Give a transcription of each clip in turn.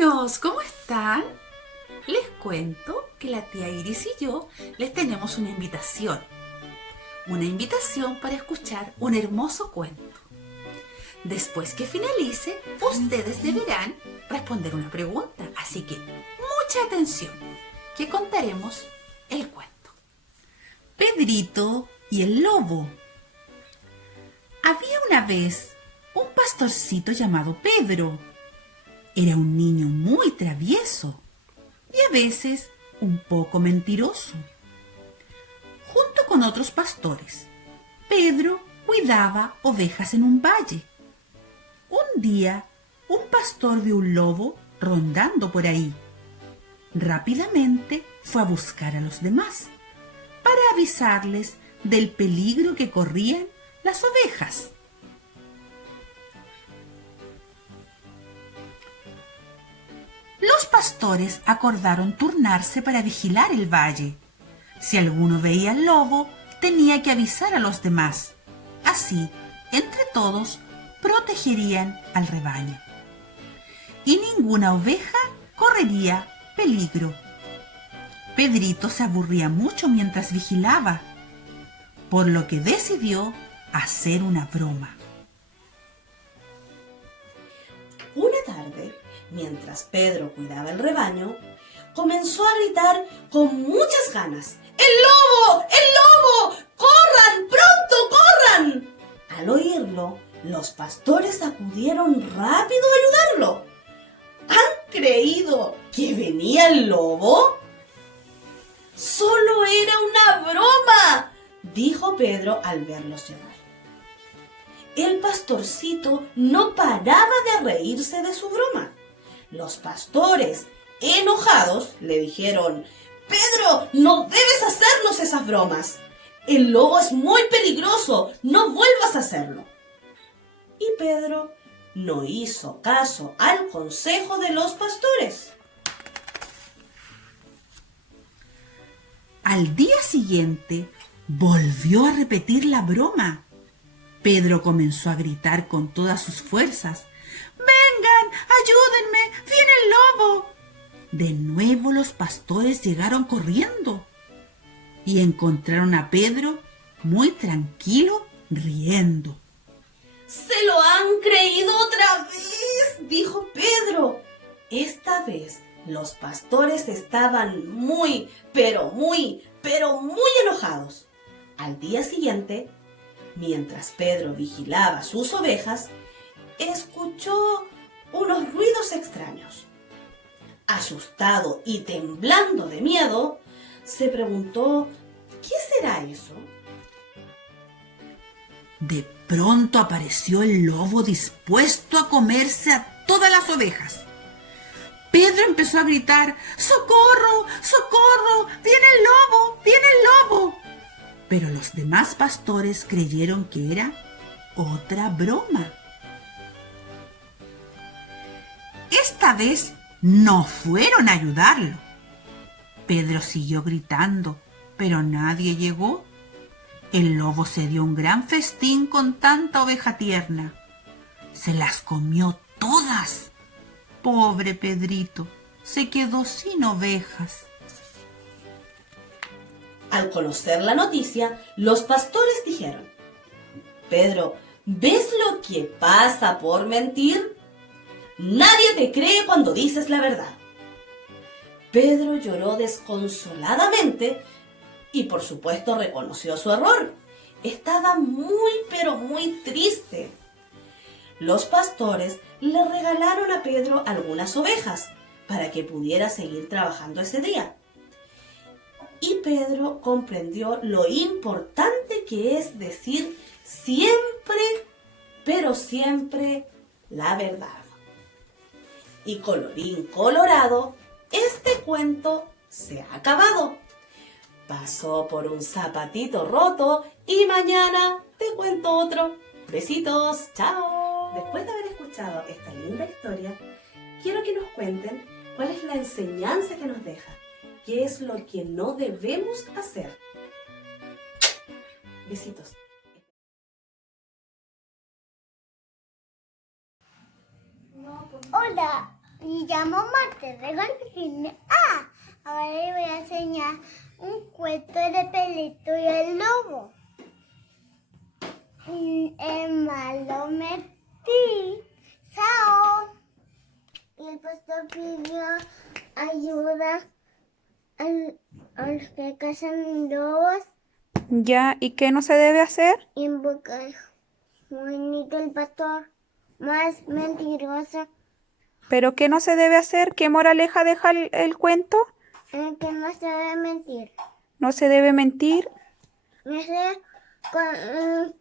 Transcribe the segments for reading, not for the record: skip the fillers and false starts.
Niños, ¿cómo están? Les cuento que la tía Iris y yo les tenemos una invitación. Una invitación para escuchar un hermoso cuento. Después que finalice, ustedes deberán responder una pregunta. Así que mucha atención, que contaremos el cuento. Pedrito y el lobo. Había una vez un pastorcito llamado Pedro. Era un niño muy travieso y a veces un poco mentiroso. Junto con otros pastores, Pedro cuidaba ovejas en un valle. Un día, un pastor vio un lobo rondando por ahí. Rápidamente fue a buscar a los demás para avisarles del peligro que corrían las ovejas. Los pastores acordaron turnarse para vigilar el valle. Si alguno veía al lobo, tenía que avisar a los demás. Así, entre todos, protegerían al rebaño. Y ninguna oveja correría peligro. Pedrito se aburría mucho mientras vigilaba, por lo que decidió hacer una broma. Una tarde, mientras Pedro cuidaba el rebaño, comenzó a gritar con muchas ganas: ¡El lobo! ¡El lobo! ¡Corran! ¡Pronto, corran! Al oírlo, los pastores acudieron rápido a ayudarlo. ¿Han creído que venía el lobo? ¡Solo era una broma!, dijo Pedro al verlos llegar. El pastorcito no paraba de reírse de su broma. Los pastores, enojados, le dijeron: «Pedro, no debes hacernos esas bromas. El lobo es muy peligroso, no vuelvas a hacerlo». Y Pedro no hizo caso al consejo de los pastores. Al día siguiente, volvió a repetir la broma. Pedro comenzó a gritar con todas sus fuerzas: «¡Vengan! ¡Ayúdenme! ¡Viene el lobo!». De nuevo los pastores llegaron corriendo y encontraron a Pedro muy tranquilo, riendo. «¡Se lo han creído otra vez!», dijo Pedro. Esta vez los pastores estaban muy enojados. Al día siguiente, mientras Pedro vigilaba sus ovejas, escuchó unos ruidos extraños. Asustado y temblando de miedo, se preguntó: «¿Qué será eso?». De pronto apareció el lobo dispuesto a comerse a todas las ovejas. Pedro empezó a gritar: «¡Socorro! ¡Socorro! ¡Viene el lobo! ¡Viene el lobo!». Pero los demás pastores creyeron que era otra broma. Esta vez no fueron a ayudarlo. Pedro siguió gritando, pero nadie llegó. El lobo se dio un gran festín con tanta oveja tierna. Se las comió todas. Pobre Pedrito, se quedó sin ovejas. Al conocer la noticia, los pastores dijeron: «Pedro, ¿ves lo que pasa por mentir? Nadie te cree cuando dices la verdad». Pedro lloró desconsoladamente y por supuesto reconoció su error. Estaba muy triste. Los pastores le regalaron a Pedro algunas ovejas para que pudiera seguir trabajando ese día. Y Pedro comprendió lo importante que es decir siempre, pero siempre, la verdad. Y colorín colorado, este cuento se ha acabado. Pasó por un zapatito roto y mañana te cuento otro. Besitos, chao. Después de haber escuchado esta linda historia, quiero que nos cuenten cuál es la enseñanza que nos deja. ¿Qué es lo que no debemos hacer? Besitos. Hola, Y llamo Marte de Golfín. Ahora le voy a enseñar un cuento de Pedrito y el lobo. El malo metí. ¡Sao! Y el pastor pidió ayuda a los que cazan lobos. Ya, ¿y qué no se debe hacer? Invocar bonito el pastor más mentiroso. ¿Pero qué no se debe hacer? ¿Qué moraleja deja el cuento? El que no se debe mentir. No se debe mentir. Me sé con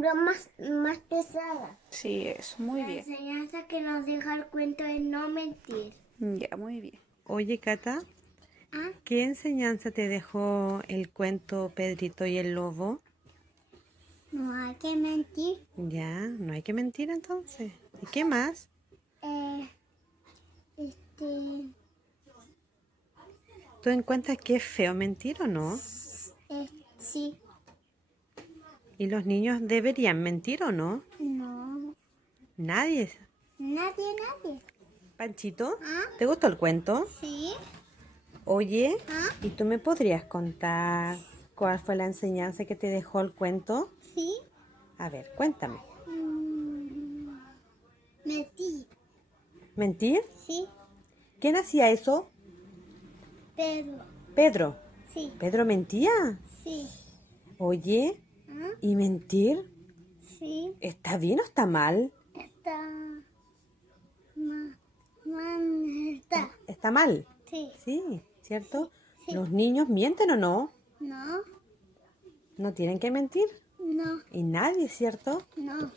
bromas más pesadas. Sí, eso, muy La bien. enseñanza que nos deja el cuento es no mentir. Ya, muy bien. Oye, Cata, ¿Ah? ¿qué enseñanza te dejó el cuento Pedrito y el Lobo? No hay que mentir. Ya, no hay que mentir entonces. ¿Y qué más? ¿Tú encuentras que es feo mentir o no? Sí. ¿Y los niños deberían mentir o no? No. Nadie. Nadie. Panchito, ¿Ah? ¿te gustó el cuento? Sí. Oye, ¿Ah? ¿y tú me podrías contar cuál fue la enseñanza que te dejó el cuento? Sí. A ver, cuéntame. Mentir. ¿Mentir? Sí. ¿Quién hacía eso? Pero. Pedro. Sí. ¿Pedro mentía? Sí. Oye, ¿Ah? ¿y mentir? Sí. ¿Está bien o está mal? Está. Está. ¿Está mal? Sí. Sí, ¿cierto? Sí. ¿Los niños mienten o no? No. No tienen que mentir. No. Y nadie, ¿cierto? No.